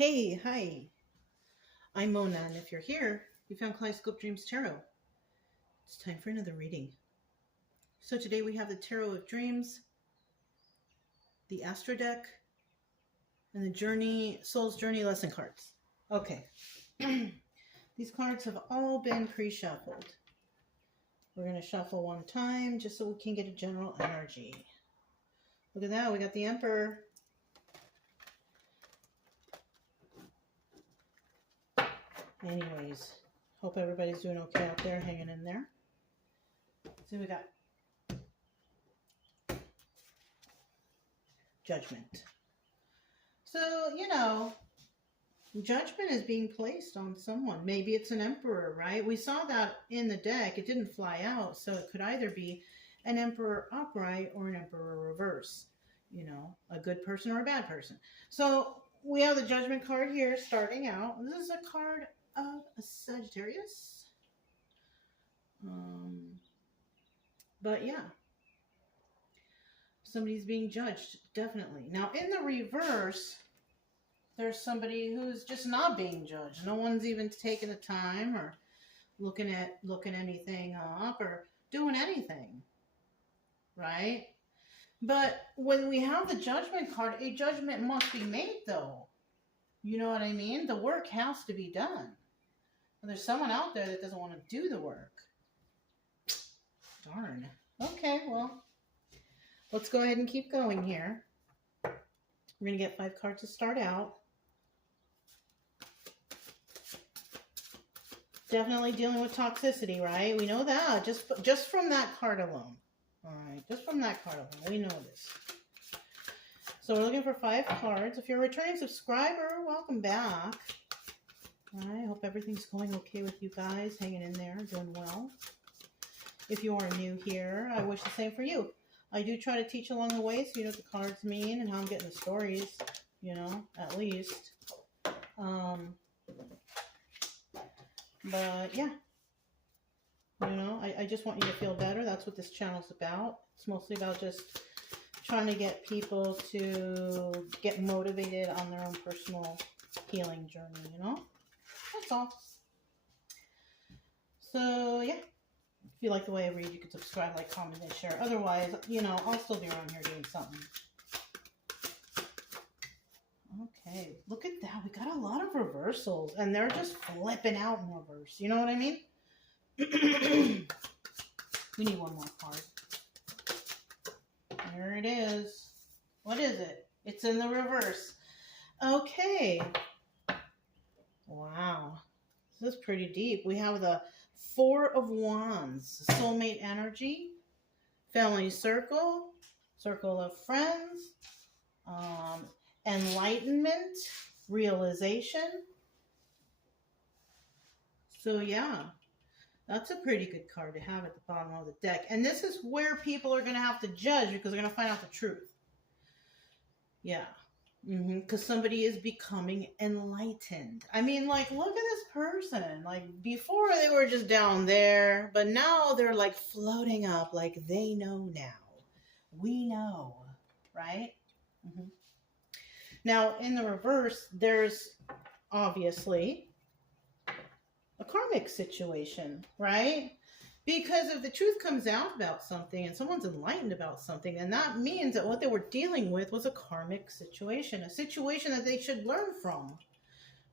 Hey, hi, I'm Mona, and if you're here, you found Kaleidoscope Dreams Tarot. It's time for another reading. So today we have the Tarot of Dreams, the Astro deck, and the Soul's Journey lesson cards. Okay, these cards have all been pre-shuffled. We're going to shuffle one time just so we can get a general energy. Look at that, we got the Emperor. Anyways, hope everybody's doing okay out there, hanging in there. So we got Judgment. So, judgment is being placed on someone. Maybe it's an emperor, right? We saw that in the deck. It didn't fly out, so it could either be an emperor upright or an emperor reverse. A good person or a bad person. So we have the Judgment card here starting out. This is a card of a Sagittarius. But yeah, somebody's being judged, definitely. Now in the reverse, there's somebody who's just not being judged. No one's even taking the time or looking anything up or doing anything, right? But when we have the Judgment card, a judgment must be made, though. You know what I mean? The work has to be done. And there's someone out there that doesn't want to do the work. Darn. Okay, well, let's go ahead and keep going here. We're going to get 5 cards to start out. Definitely dealing with toxicity, right? We know that just from that card alone. All right, just from that card alone, we know this. So we're looking for 5 cards. If you're a returning subscriber, welcome back. I hope everything's going okay with you guys, hanging in there, doing well. If you are new here, I wish the same for you. I do try to teach along the way, so you know what the cards mean and how I'm getting the stories, at least. But yeah, I just want you to feel better. That's what this channel's about. It's mostly about just trying to get people to get motivated on their own personal healing journey, That's all. So yeah, if you like the way I read, you can subscribe, like, comment, and share. Otherwise, I'll still be around here doing something. Okay, look at that. We got a lot of reversals, and they're just flipping out in reverse. You know what I mean? We need one more card. There it is. What is it? It's in the reverse. Okay. Wow. This is pretty deep. We have the 4 of Wands, soulmate energy, family circle, circle of friends, enlightenment, realization. So yeah, that's a pretty good card to have at the bottom of the deck. And this is where people are going to have to judge because they're going to find out the truth. Yeah. Because somebody is becoming enlightened. I mean, like, look at this person. Like, before they were just down there, but now they're like floating up, like they know now. We know, right? Now, in the reverse, there's obviously a karmic situation, right? Because if the truth comes out about something and someone's enlightened about something, then that means that what they were dealing with was a karmic situation, a situation that they should learn from,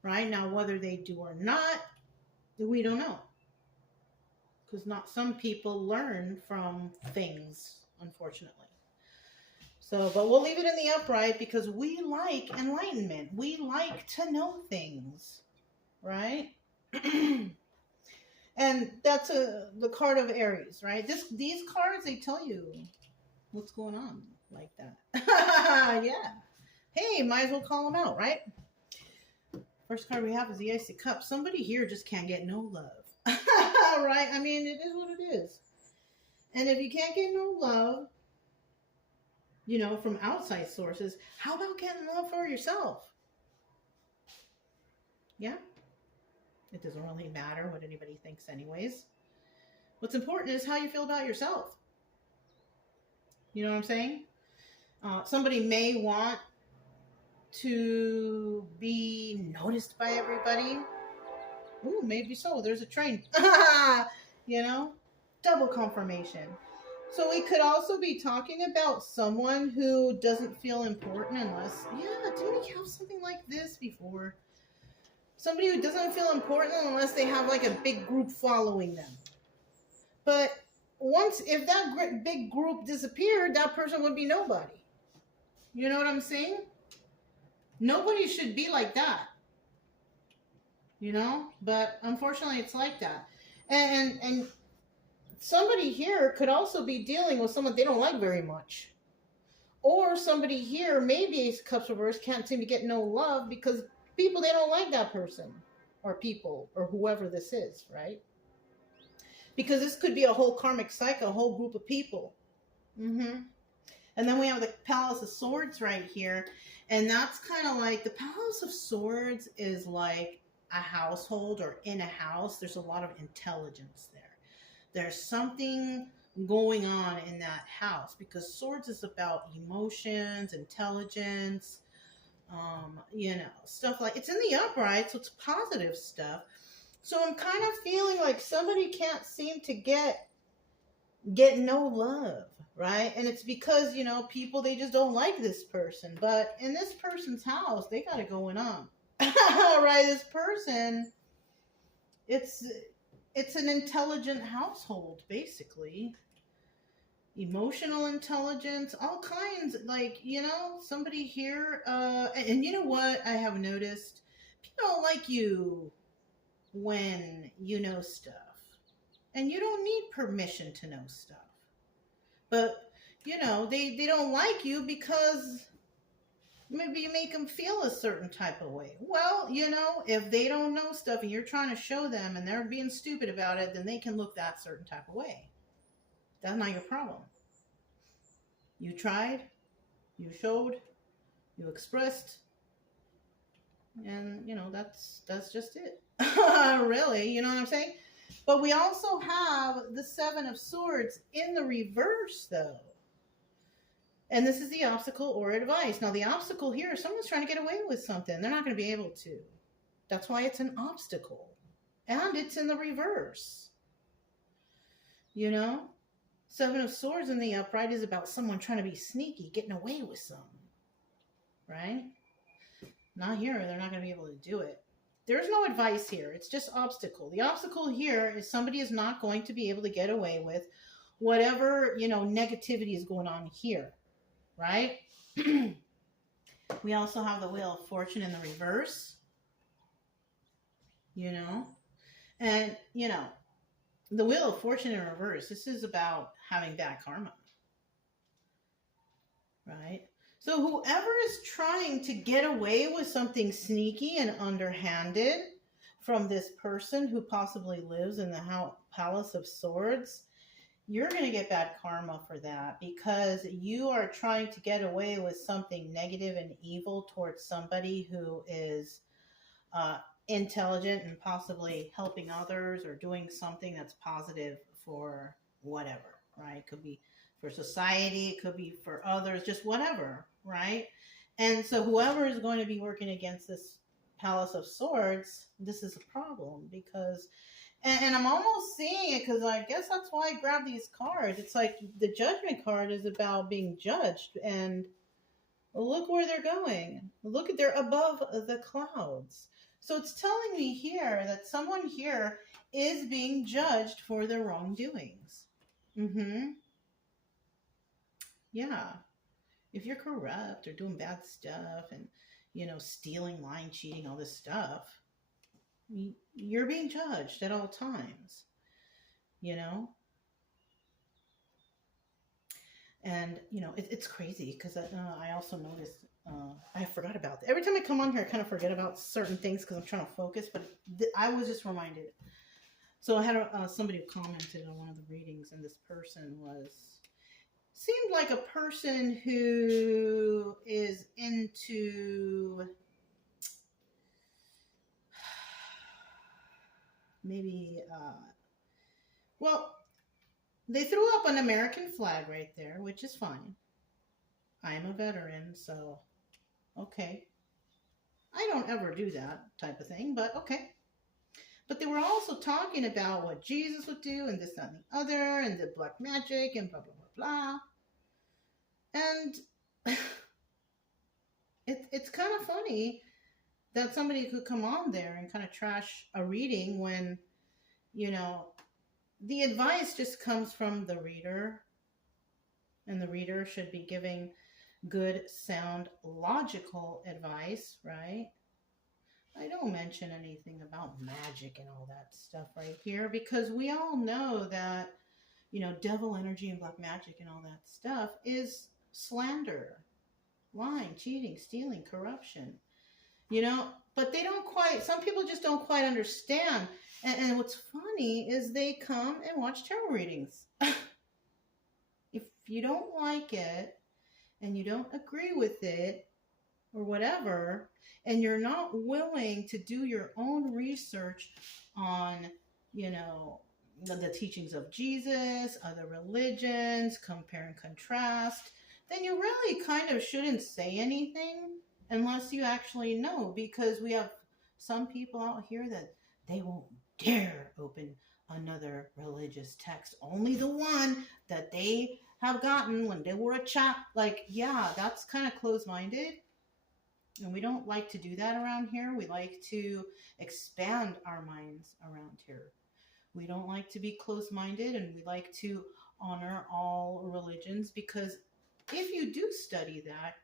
right? Now, whether they do or not, we don't know. Because not some people learn from things, unfortunately. So, but we'll leave it in the upright because we like enlightenment. We like to know things, right? And that's the card of Aries, right? These cards, they tell you what's going on like that. Yeah. Hey, might as well call them out, right? First card we have is the Ace of Cups. Somebody here just can't get no love, right? I mean, it is what it is. And if you can't get no love, from outside sources, how about getting love for yourself? Yeah. It doesn't really matter what anybody thinks anyways. What's important is how you feel about yourself. You know what I'm saying? Somebody may want to be noticed by everybody. Ooh, maybe so. There's a train. You know, double confirmation. So we could also be talking about someone who doesn't feel important unless, yeah, didn't we have something like this before? Somebody who doesn't feel important unless they have like a big group following them. But once, if that big group disappeared, that person would be nobody. You know what I'm saying? Nobody should be like that. You know? But unfortunately, it's like that. And somebody here could also be dealing with someone they don't like very much. Or somebody here, maybe Ace of Cups reverse, can't seem to get no love because people, they don't like that person. Or people, or whoever this is, right? Because this could be a whole karmic cycle, a whole group of people. Mm-hmm. And then we have the Palace of Swords right here. And that's kind of like, the Palace of Swords is like a household, or in a house, there's a lot of intelligence there. There's something going on in that house, because swords is about emotions, intelligence, you know, stuff like, it's in the upright, so it's positive stuff. So I'm kind of feeling like somebody can't seem to get no love, right? And it's because, you know, people, they just don't like this person. But in this person's house, they got it going on. Right? This person, it's an intelligent household, basically. Emotional intelligence, all kinds, like, you know, somebody here, and you know what I have noticed? People don't like you when you know stuff. And you don't need permission to know stuff. But, you know, they don't like you because maybe you make them feel a certain type of way. Well, you know, if they don't know stuff and you're trying to show them and they're being stupid about it, then they can look that certain type of way. That's not your problem. You tried, you showed, you expressed, and, you know, that's just it. Really, you know what I'm saying? But we also have the Seven of Swords in the reverse, though. And this is the obstacle or advice. Now, the obstacle here is someone's trying to get away with something. They're not going to be able to. That's why it's an obstacle. And it's in the reverse. You know? Seven of Swords in the upright is about someone trying to be sneaky, getting away with something. Right? Not here. They're not going to be able to do it. There's no advice here. It's just obstacle. The obstacle here is somebody is not going to be able to get away with whatever, you know, negativity is going on here. Right? We also have the Wheel of Fortune in the reverse. You know? And, you know, the Wheel of Fortune in reverse, this is about having bad karma. Right? So whoever is trying to get away with something sneaky and underhanded from this person who possibly lives in the Palace of Swords, you're going to get bad karma for that, because you are trying to get away with something negative and evil towards somebody who is intelligent and possibly helping others or doing something that's positive for whatever, right? It could be for society, it could be for others, just whatever, right? And so whoever is going to be working against this Palace of Swords, this is a problem, because, and I'm almost seeing it, because I guess that's why I grabbed these cards. It's like the Judgment card is about being judged, and look where they're going. Look, they're above the clouds. So it's telling me here that someone here is being judged for their wrongdoings. Mm-hmm. Yeah. If you're corrupt or doing bad stuff and, you know, stealing, lying, cheating, all this stuff, you're being judged at all times, you know? And, you know, it's crazy because I also noticed, I forgot about that. Every time I come on here, I kind of forget about certain things because I'm trying to focus, but I was just reminded. So I had somebody who commented on one of the readings, and this person seemed like a person who is into maybe, well, they threw up an American flag right there, which is fine. I am a veteran, so, okay. I don't ever do that type of thing, but okay. But they were also talking about what Jesus would do and this, that, and the other, and the black magic and blah, blah, blah, blah. And it's kind of funny that somebody could come on there and kind of trash a reading when, you know, the advice just comes from the reader, and the reader should be giving good, sound, logical advice, right? I don't mention anything about magic and all that stuff right here because we all know that, you know, devil energy and black magic and all that stuff is slander, lying, cheating, stealing, corruption, you know, but they don't quite, some people just don't quite understand. And what's funny is they come and watch tarot readings. If you don't like it and you don't agree with it or whatever, and you're not willing to do your own research on, you know, the teachings of Jesus, other religions, compare and contrast, then you really kind of shouldn't say anything unless you actually know, because we have some people out here that they won't dare open another religious text, only the one that they have gotten when they were a child. Like, yeah, that's kind of closed-minded. And we don't like to do that around here. We like to expand our minds around here. We don't like to be closed-minded, and we like to honor all religions, because if you do study that,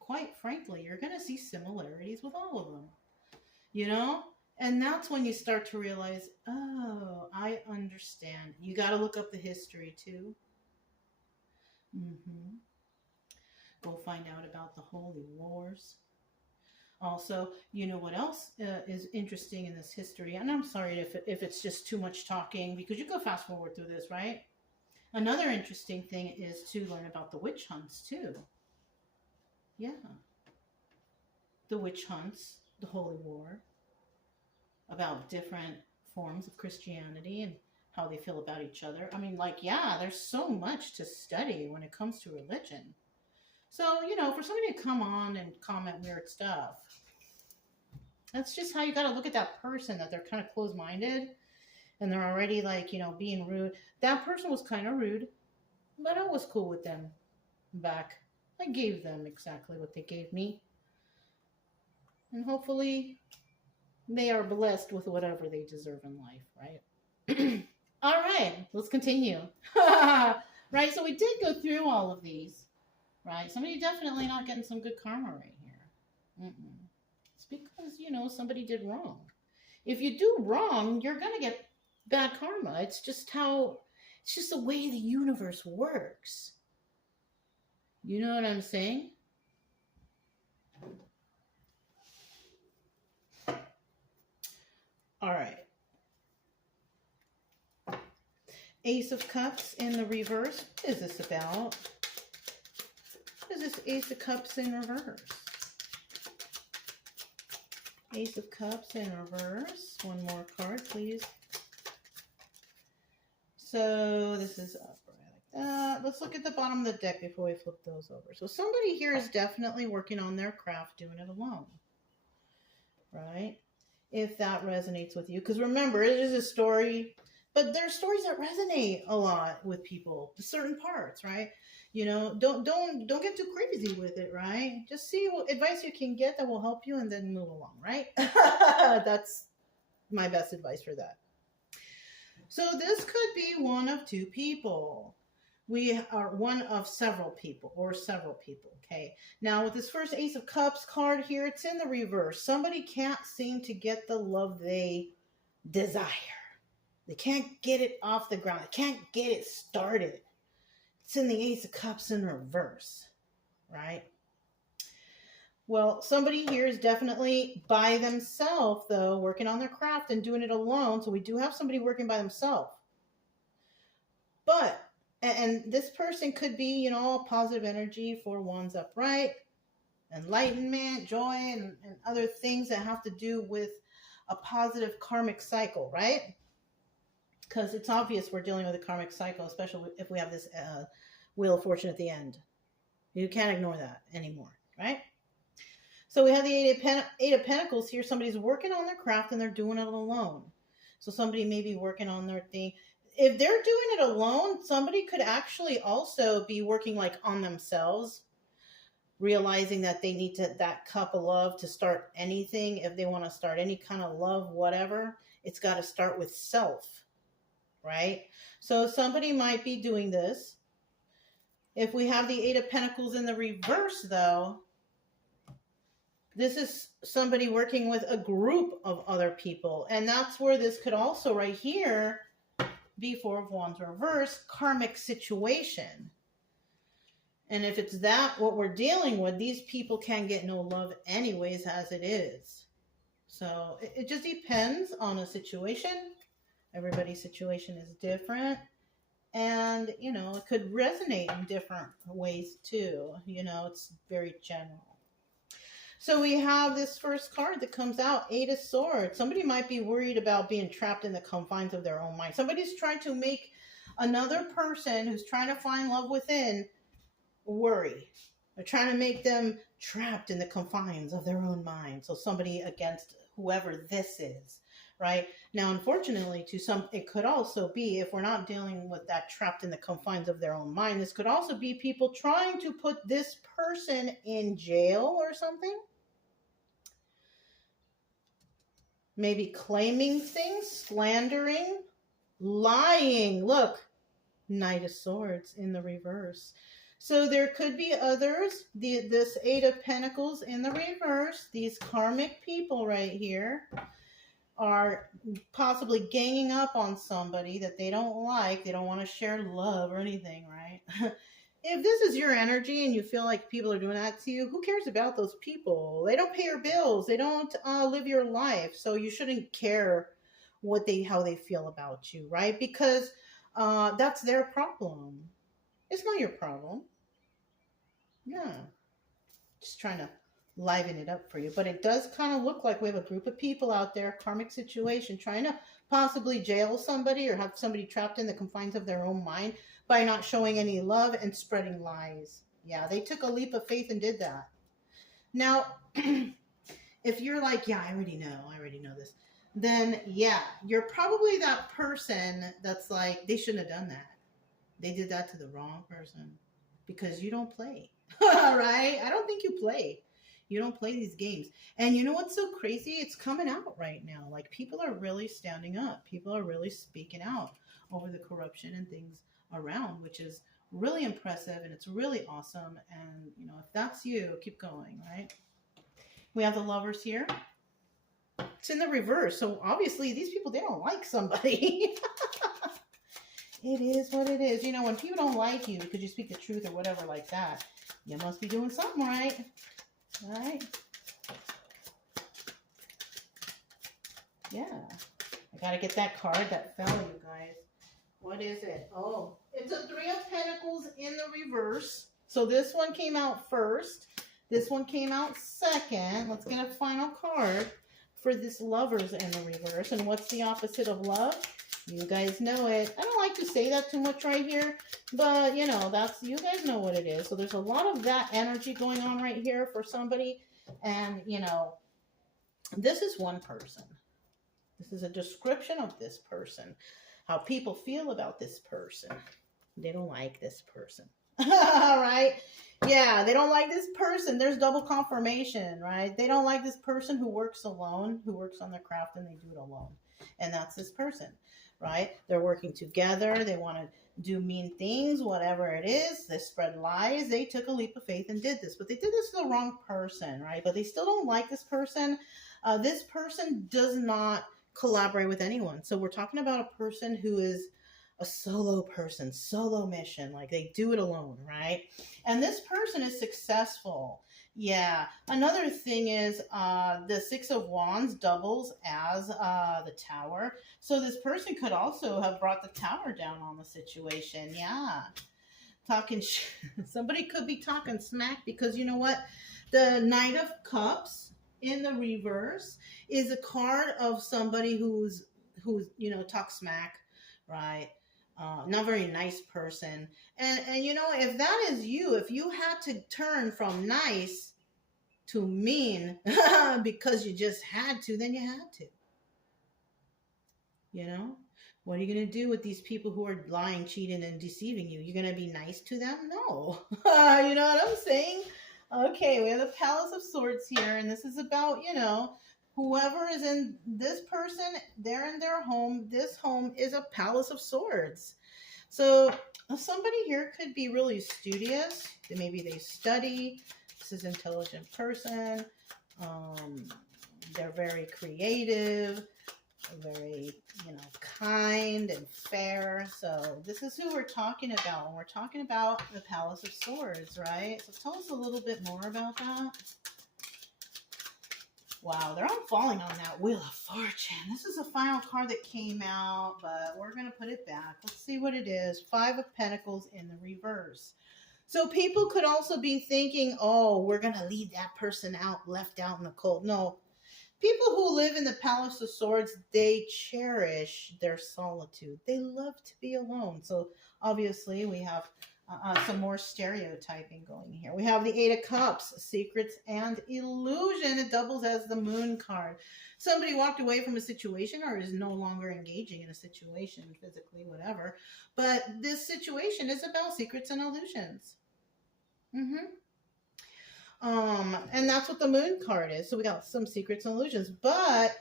quite frankly, you're going to see similarities with all of them, you know? And that's when you start to realize, oh, I understand. You got to look up the history too. Go find out about the holy wars. Also, you know what else is interesting in this history? And I'm sorry if it's just too much talking, because you go fast forward through this, right? Another interesting thing is to learn about the witch hunts too. Yeah. The witch hunts, the holy war, about different forms of Christianity and how they feel about each other. I mean, like, yeah, there's so much to study when it comes to religion. So, you know, for somebody to come on and comment weird stuff, that's just how you got to look at that person, that they're kind of closed-minded and they're already, like, you know, being rude. That person was kind of rude, but I was cool with them back. I gave them exactly what they gave me. And hopefully they are blessed with whatever they deserve in life, right? All right, let's continue. Right, so we did go through all of these. Right? Somebody definitely not getting some good karma right here. It's because, you know, somebody did wrong. If you do wrong, you're going to get bad karma. It's just the way the universe works. You know what I'm saying? All right. Ace of Cups in the reverse. What is this about? What is this Ace of Cups in reverse? Ace of Cups in reverse. One more card, please. So this is up right like that. Let's look at the bottom of the deck before we flip those over. So somebody here is definitely working on their craft, doing it alone. Right? If that resonates with you. Because remember, it is a story, but there are stories that resonate a lot with people, certain parts, right? You know, don't get too crazy with it, right? Just see what advice you can get that will help you and then move along, right? That's my best advice for that. So this could be one of two people. We are one of several people, okay? Now, with this first Ace of Cups card here, it's in the reverse. Somebody can't seem to get the love they desire. They can't get it off the ground. They can't get it started. It's in the Ace of Cups in reverse, right? Well, somebody here is definitely by themselves, though, working on their craft and doing it alone. So we do have somebody working by themselves. But, and this person could be, you know, positive energy for one's upright, enlightenment, joy, and other things that have to do with a positive karmic cycle, right? Because it's obvious we're dealing with a karmic cycle, especially if we have this Wheel of Fortune at the end. You can't ignore that anymore, right? So we have the Eight of Pentacles here. Somebody's working on their craft and they're doing it alone. So somebody may be working on their thing. If they're doing it alone, somebody could actually also be working like on themselves, realizing that they need that cup of love to start anything. If they want to start any kind of love, whatever, it's got to start with self, right? So somebody might be doing this. If we have the Eight of Pentacles in the reverse, though, this is somebody working with a group of other people. And that's where this could also, right here, be Four of Wands reverse, karmic situation. And if it's that, what we're dealing with, these people can't get no love anyways as it is. So it just depends on a situation. Everybody's situation is different. And, you know, it could resonate in different ways too. You know, it's very general. So we have this first card that comes out, Eight of Swords. Somebody might be worried about being trapped in the confines of their own mind. Somebody's trying to make another person who's trying to find love within worry. They're trying to make them trapped in the confines of their own mind. So somebody against whoever this is, right? Now, unfortunately, to some, it could also be, if we're not dealing with that trapped in the confines of their own mind, this could also be people trying to put this person in jail or something. Maybe claiming things, slandering, lying. Look, Knight of Swords in the reverse. So there could be others. This Eight of Pentacles in the reverse. These karmic people right here are possibly ganging up on somebody that they don't like. They don't want to share love or anything, right? If this is your energy and you feel like people are doing that to you, who cares about those people? They don't pay your bills. They don't live your life. So you shouldn't care how they feel about you, right? Because that's their problem. It's not your problem. Yeah. Just trying to liven it up for you. But it does kind of look like we have a group of people out there, karmic situation, trying to possibly jail somebody or have somebody trapped in the confines of their own mind by not showing any love and spreading lies. Yeah, they took a leap of faith and did that. Now, if you're like, yeah, I already know this, then yeah, you're probably that person that's like, they shouldn't have done that. They did that to the wrong person because you don't play, right? I don't think you play. You don't play these games. And you know what's so crazy? It's coming out right now. Like, people are really standing up. People are really speaking out over the corruption and things around, which is really impressive and it's really awesome. And, you know, if that's you, keep going, right? We have the Lovers here. It's in the reverse. So obviously these people, they don't like somebody. It is what it is. You know, when people don't like you because you speak the truth or whatever like that, you must be doing something right. Right? Yeah. I got to get that card that fell, you guys. What is it? Oh, it's a Three of Pentacles in the reverse. So this one came out first. This one came out second. Let's get a final card for this Lovers in the reverse. And what's the opposite of love? You guys know it. I don't like to say that too much right here, but you know, you guys know what it is. So there's a lot of that energy going on right here for somebody. And you know, this is one person. This is a description of this person. How people feel about this person. They don't like this person. All right. Yeah, they don't like this person. There's double confirmation, right? They don't like this person who works alone, who works on their craft and they do it alone. And that's this person, right? They're working together. They want to do mean things, whatever it is. They spread lies. They took a leap of faith and did this. But they did this to the wrong person, right? But they still don't like this person. This person does not collaborate with anyone. So we're talking about a person who is a solo person, solo mission, like they do it alone, right? And this person is successful. Yeah. Another thing is the Six of Wands doubles as the Tower. So this person could also have brought the Tower down on the situation. Yeah. Somebody could be talking smack because you know what? The Knight of Cups in the reverse is a card of somebody who's you know, talks smack, right? Not very nice person. And you know, if that is you, if you had to turn from nice to mean because you just had to, then you had to. You know? What are you going to do with these people who are lying, cheating, and deceiving you? You're going to be nice to them? No. You know what I'm saying? Okay, we have the Palace of Swords here, and this is about, whoever is in this person, they're in their home. This home is a Palace of Swords. So somebody here could be really studious. Maybe they study. This is an intelligent person. They're very creative, very, kind and fair. So this is who we're talking about when we're talking about the Palace of Swords, right? So tell us a little bit more about that. Wow, they're all falling on that Wheel of Fortune. This is the final card that came out, but we're going to put it back. Let's see what it is. Five of Pentacles in the reverse. So people could also be thinking, oh, we're going to leave that person out, left out in the cold. No. People who live in the Palace of Swords, they cherish their solitude. They love to be alone. So obviously we have some more stereotyping going here. We have the Eight of Cups, Secrets and Illusion. It doubles as the Moon card. Somebody walked away from a situation or is no longer engaging in a situation, physically, whatever. But this situation is about secrets and illusions. And that's what the Moon card is. So we got some secrets and illusions. But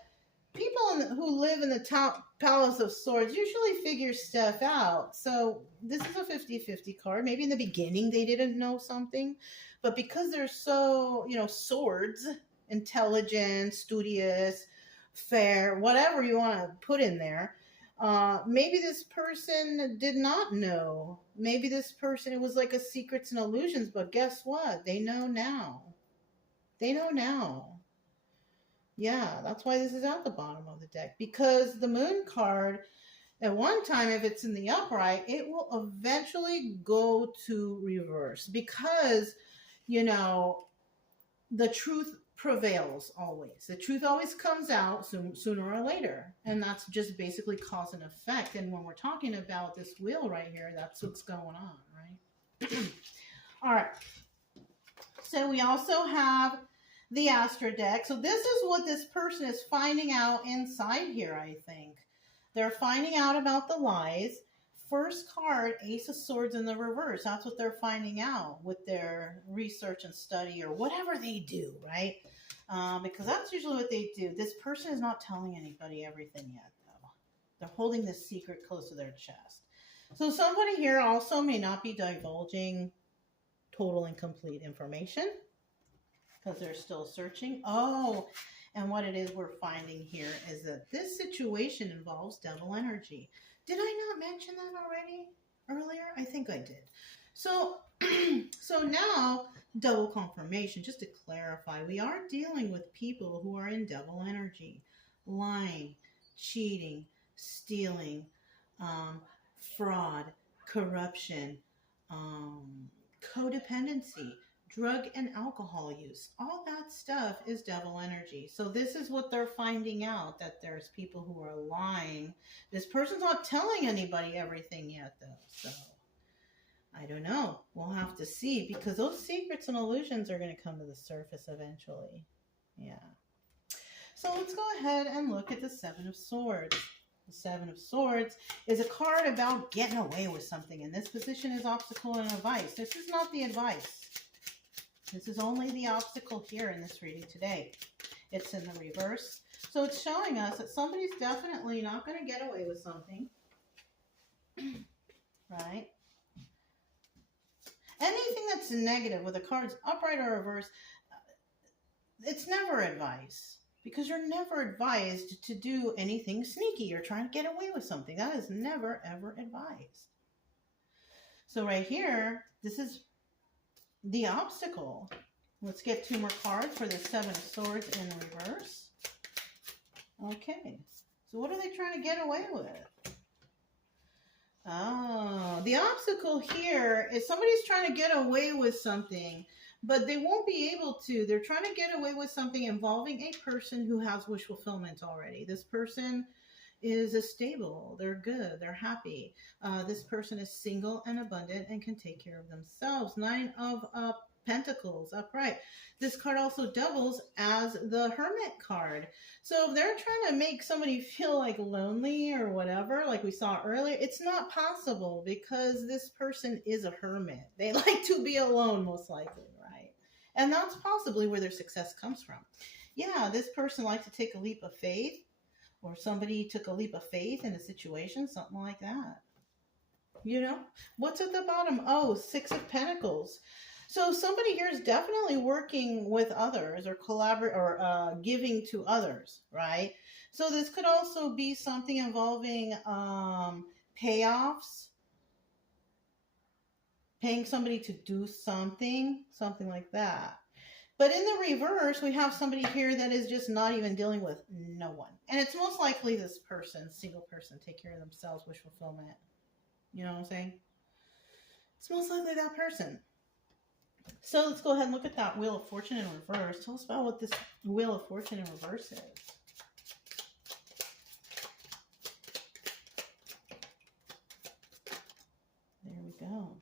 people who live in the top Palace of Swords usually figure stuff out. So this is a 50-50 card. Maybe in the beginning they didn't know something. But because they're so, swords, intelligent, studious, fair, whatever you want to put in there, maybe this person did not know. Maybe this person, it was like a secrets and illusions, but guess what? They know now. They know now. Yeah, that's why this is at the bottom of the deck. Because the Moon card, at one time, if it's in the upright, it will eventually go to reverse. Because, the truth prevails always. The truth always comes out sooner or later. And that's just basically cause and effect. And when we're talking about this wheel right here, that's what's going on, right? All right. So we also have the Astro deck. So this is what this person is finding out inside here, I think. They're finding out about the lies. First card, Ace of Swords in the reverse. That's what they're finding out with their research and study or whatever they do, right? Because that's usually what they do. This person is not telling anybody everything yet, though. They're holding this secret close to their chest. So somebody here also may not be divulging total and complete information because they're still searching. Oh, and what it is we're finding here is that this situation involves devil energy. Did I not mention that already earlier? I think I did. So, so now, double confirmation, just to clarify, we are dealing with people who are in devil energy, lying, cheating, stealing, fraud, corruption, codependency, drug and alcohol use. All that stuff is devil energy. So this is what they're finding out, that there's people who are lying. This person's not telling anybody everything yet, though. So I don't know. We'll have to see, because those secrets and illusions are going to come to the surface eventually. Yeah. So let's go ahead and look at the Seven of Swords. The Seven of Swords is a card about getting away with something. And this position is obstacle and advice. This is not the advice. This is only the obstacle here in this reading today. It's in the reverse. So it's showing us that somebody's definitely not going to get away with something. Right? Anything that's negative with the cards upright or reverse, it's never advice. Because you're never advised to do anything sneaky or trying to get away with something. That is never, ever advised. So right here, this is the obstacle. Let's get two more cards for the Seven of Swords in reverse. Okay. So what are they trying to get away with? Oh, the obstacle here is somebody's trying to get away with something, but they won't be able to. They're trying to get away with something involving a person who has wish fulfillment already. This person is stable, they're good, they're happy. This person is single and abundant and can take care of themselves. Nine of Pentacles upright. This card also doubles as the Hermit card. So if they're trying to make somebody feel like lonely or whatever, like we saw earlier, it's not possible because this person is a hermit. They like to be alone, most likely, right? And that's possibly where their success comes from. Yeah, this person likes to take a leap of faith, or somebody took a leap of faith in a situation, something like that. You know, what's at the bottom? Oh, Six of Pentacles. So somebody here is definitely working with others or collaborate or giving to others, right? So this could also be something involving payoffs, paying somebody to do something like that. But in the reverse, we have somebody here that is just not even dealing with no one. And it's most likely this person, single person, take care of themselves, wish fulfillment. You know what I'm saying? It's most likely that person. So let's go ahead and look at that Wheel of Fortune in reverse. Tell us about what this Wheel of Fortune in reverse is. There we go.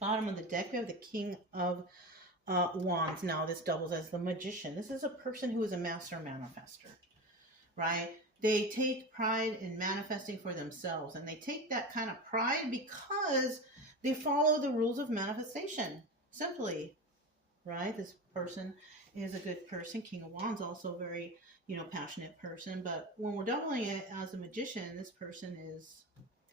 Bottom of the deck, we have the King of Wands. Now this doubles as the Magician. This is a person who is a master manifester, right? They take pride in manifesting for themselves, and they take that kind of pride because they follow the rules of manifestation, simply, right? This person is a good person. King of Wands, also very, passionate person. But when we're doubling it as a magician, this person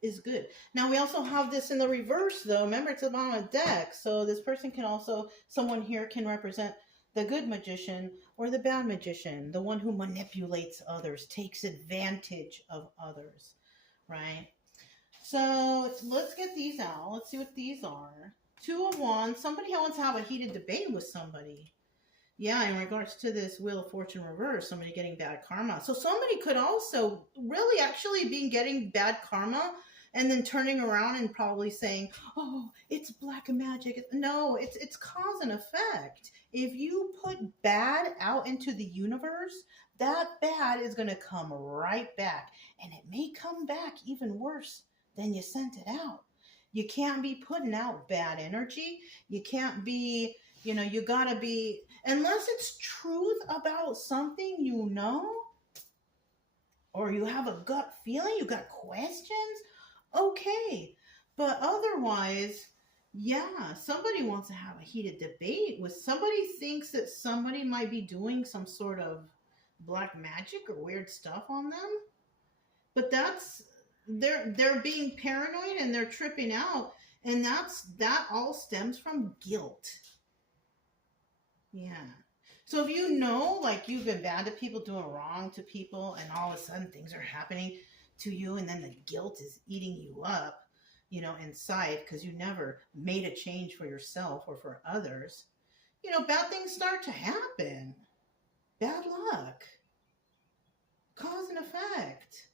is good. Now, we also have this in the reverse, though. Remember, it's the bottom of the deck. So this person can also, someone here can represent the good magician or the bad magician, the one who manipulates others, takes advantage of others, right? So let's get these out. Let's see what these are. Two of Wands. Somebody wants to have a heated debate with somebody. Yeah, in regards to this Wheel of Fortune reverse, somebody getting bad karma. So somebody could also really actually be getting bad karma and then turning around and probably saying, oh, it's black magic. No, it's cause and effect. If you put bad out into the universe, that bad is going to come right back. And it may come back even worse than you sent it out. You can't be putting out bad energy. You can't be, you gotta be, unless it's truth about something, or you have a gut feeling, you got questions, okay. But otherwise, yeah, somebody wants to have a heated debate with somebody, thinks that somebody might be doing some sort of black magic or weird stuff on them. But they're being paranoid and they're tripping out, and that all stems from guilt. Yeah. So if like you've been bad to people, doing wrong to people, and all of a sudden things are happening to you, and then the guilt is eating you up, inside, because you never made a change for yourself or for others, bad things start to happen. Bad luck. Cause and effect.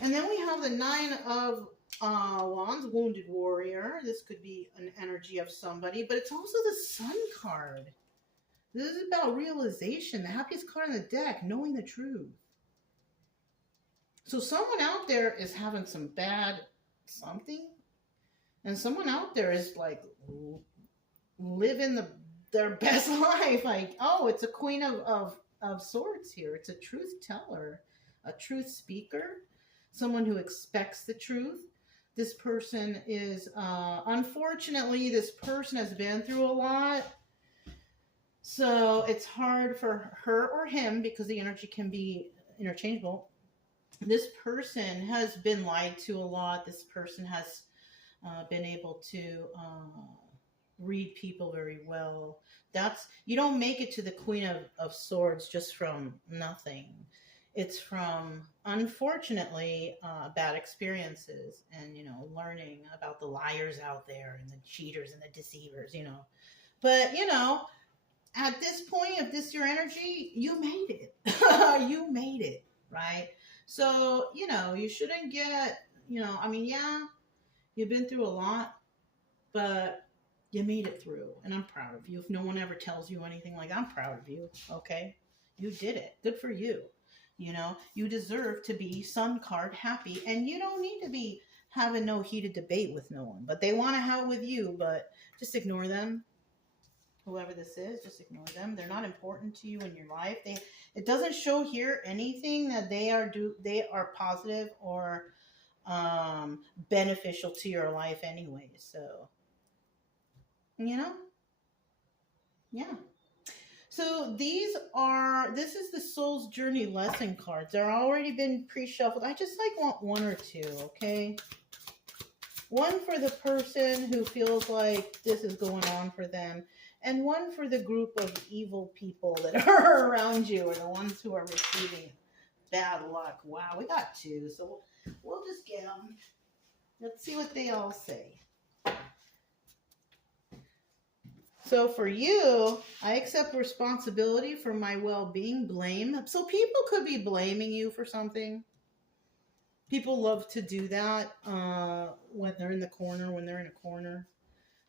And then we have the Nine of Wands, Wounded Warrior. This could be an energy of somebody, but it's also the Sun card. This is about realization, the happiest card in the deck, knowing the truth. So someone out there is having some bad something, and someone out there is like living their best life. Like, oh, it's a Queen of Swords here. It's a truth teller, a truth speaker. Someone who expects the truth. This person is, unfortunately, this person has been through a lot. So it's hard for her or him, because the energy can be interchangeable. This person has been lied to a lot. This person has been able to read people very well. You don't make it to the Queen of Swords just from nothing. It's from, unfortunately, bad experiences and, learning about the liars out there and the cheaters and the deceivers, But, at this point, if this is your energy, you made it. You made it, right? So, you shouldn't get, yeah, you've been through a lot, but you made it through. And I'm proud of you. If no one ever tells you anything, like, I'm proud of you, okay? You did it. Good for you. You deserve to be Sun card happy, and you don't need to be having no heated debate with no one, but they want to have it with you, but just ignore them. Whoever this is, just ignore them. They're not important to you in your life. It doesn't show here anything that they are positive or beneficial to your life anyway. So, yeah. So this is the Soul's Journey lesson cards. They're already been pre-shuffled. I just want one or two, okay? One for the person who feels like this is going on for them, and one for the group of evil people that are around you, or the ones who are receiving bad luck. Wow, we got two, so we'll just get them. Let's see what they all say. So for you, I accept responsibility for my well-being. Blame. So people could be blaming you for something. People love to do that when they're in a corner.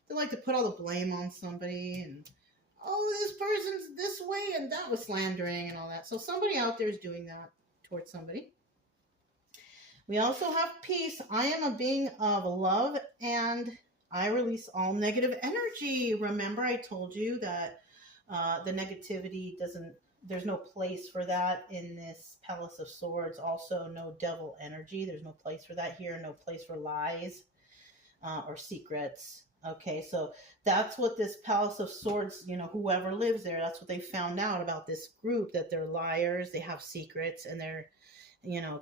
They like to put all the blame on somebody and, oh, this person's this way and that was slandering and all that. So somebody out there is doing that towards somebody. We also have peace. I am a being of love and I release all negative energy. Remember, I told you that the negativity there's no place for that in this Palace of Swords. Also, no devil energy. There's no place for that here. No place for lies or secrets. Okay, so that's what this Palace of Swords, whoever lives there, that's what they found out about this group, that they're liars, they have secrets, and they're,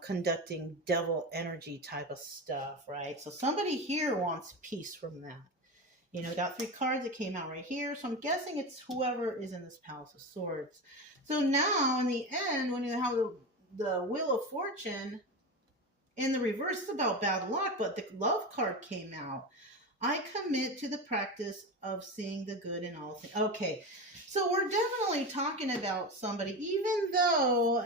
conducting devil energy type of stuff, right? So somebody here wants peace from that. Got 3 cards that came out right here, so I'm guessing it's whoever is in this Palace of Swords. So now, in the end, when you have the Wheel of Fortune, in the reverse, it's about bad luck, but the Love card came out. I commit to the practice of seeing the good in all things. Okay, so we're definitely talking about somebody, even though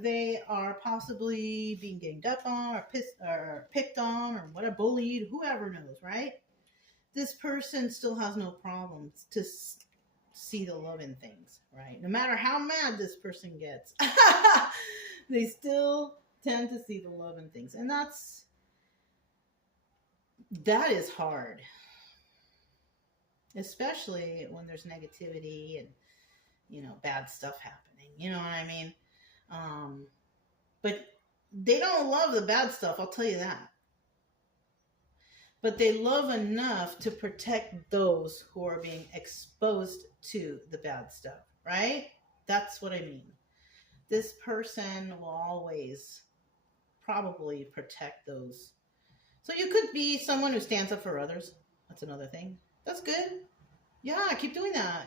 they are possibly being ganged up on or picked on or whatever, bullied, whoever knows, right? This person still has no problems to see the love in things, right? No matter how mad this person gets, they still tend to see the love in things. And that is hard, especially when there's negativity and, bad stuff happening. You know what I mean? But they don't love the bad stuff, I'll tell you that. But they love enough to protect those who are being exposed to the bad stuff, right? That's what I mean. This person will always probably protect those. So you could be someone who stands up for others. That's another thing. That's good. Yeah, keep doing that.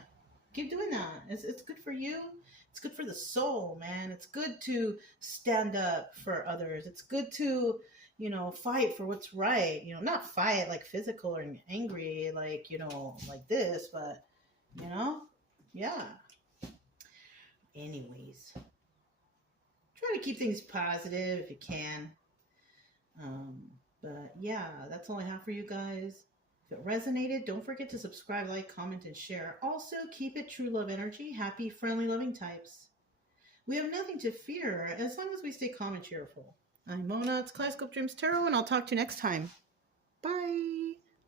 Keep doing that. It's good for you. It's good for the soul, man. It's good to stand up for others. It's good to, fight for what's right. Not fight like physical or angry, like, like this, but, yeah. Anyways, try to keep things positive if you can. But yeah, that's all I have for you guys. If it resonated, don't forget to subscribe, like, comment, and share. Also, keep it true love energy. Happy, friendly, loving types. We have nothing to fear as long as we stay calm and cheerful. I'm Mona. It's Kaleidoscope Dreams Tarot, and I'll talk to you next time. Bye.